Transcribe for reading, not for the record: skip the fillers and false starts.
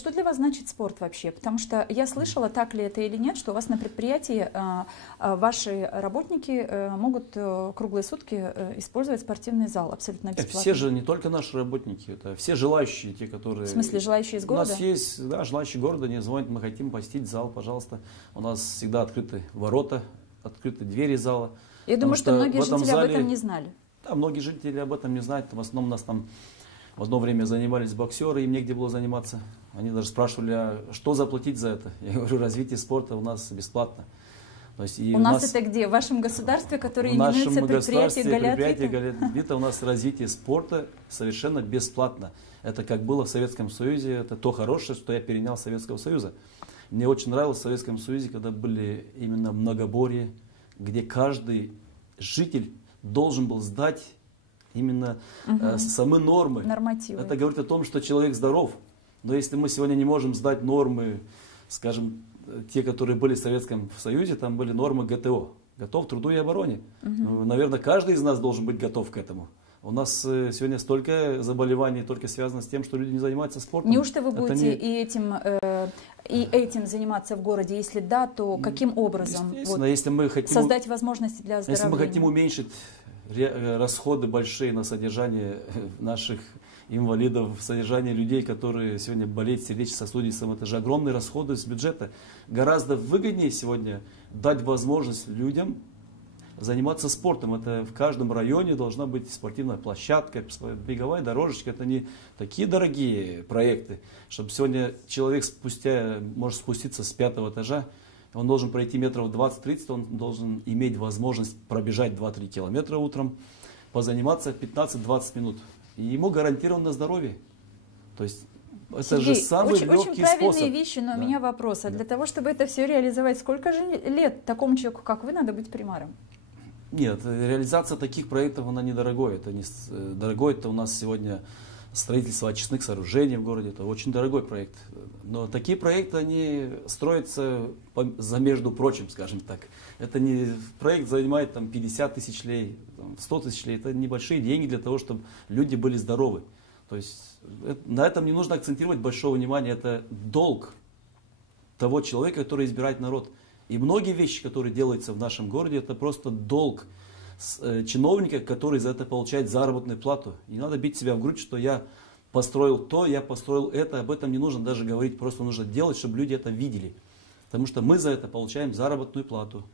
что для вас значит спорт вообще? Потому что я слышала, так ли это или нет, что у вас на предприятии ваши работники могут круглые сутки использовать спортивный зал абсолютно бесплатно. Все же, не только наши работники, это все желающие, те, которые... В смысле, желающие из города? У нас есть, да, желающие города, не звонят, мы хотим посетить зал, пожалуйста. У нас всегда открыты ворота, открыты двери зала. Я думаю, что многие жители об этом не знали. Да, многие жители об этом не знают. В основном у нас там в одно время занимались боксеры, им негде было заниматься. Они даже спрашивали, а что заплатить за это? Я говорю, развитие спорта у нас бесплатно. То есть, у нас это где? В вашем государстве, которое именуется предприятие Галят-Вита, у нас развитие спорта совершенно бесплатно. Это как было в Советском Союзе, это то хорошее, что я перенял с Советского Союза. Мне очень нравилось в Советском Союзе, когда были именно многоборье, где каждый житель должен был сдать именно самые нормы. Нормативы. Это говорит о том, что человек здоров. Но если мы сегодня не можем сдать нормы, скажем, те, которые были в Советском Союзе, там были нормы ГТО. Готов к труду и обороне. Ну, наверное, каждый из нас должен быть готов к этому. У нас сегодня столько заболеваний только связано с тем, что люди не занимаются спортом. Неужто вы будете и этим заниматься в городе? Если да, то каким образом? Вот, если мы хотим, создать возможности для оздоровления. Если мы хотим уменьшить расходы большие на содержание наших инвалидов, содержание людей, которые сегодня болеют сердечно-сосудистым, это же огромные расходы с бюджета. Гораздо выгоднее сегодня дать возможность людям заниматься спортом. Это в каждом районе должна быть спортивная площадка, беговая дорожечка. Это не такие дорогие проекты, чтобы сегодня человек может спуститься с 5-го этажа, он должен пройти метров 20-30, он должен иметь возможность пробежать 2-3 километра утром, позаниматься 15-20 минут. И ему гарантировано здоровье. То есть это Сергей, же самый легкий способ. Очень правильные вещи, но у меня вопрос. А для того, чтобы это все реализовать, сколько же лет такому человеку, как вы, надо быть примаром? Нет, реализация таких проектов, она недорогой. Это не дорогой, это у нас сегодня строительство очистных сооружений в городе. Это очень дорогой проект. Но такие проекты, они строятся за между прочим, скажем так. Это не проект занимает там 50 тысяч лей, 100 тысяч лей. Это небольшие деньги для того, чтобы люди были здоровы. То есть на этом не нужно акцентировать большого внимания. Это долг того человека, который избирает народ. И многие вещи, которые делаются в нашем городе, это просто долг чиновника, который за это получает заработную плату. Не надо бить себя в грудь, что я построил то, я построил это. Об этом не нужно даже говорить, просто нужно делать, чтобы люди это видели. Потому что мы за это получаем заработную плату.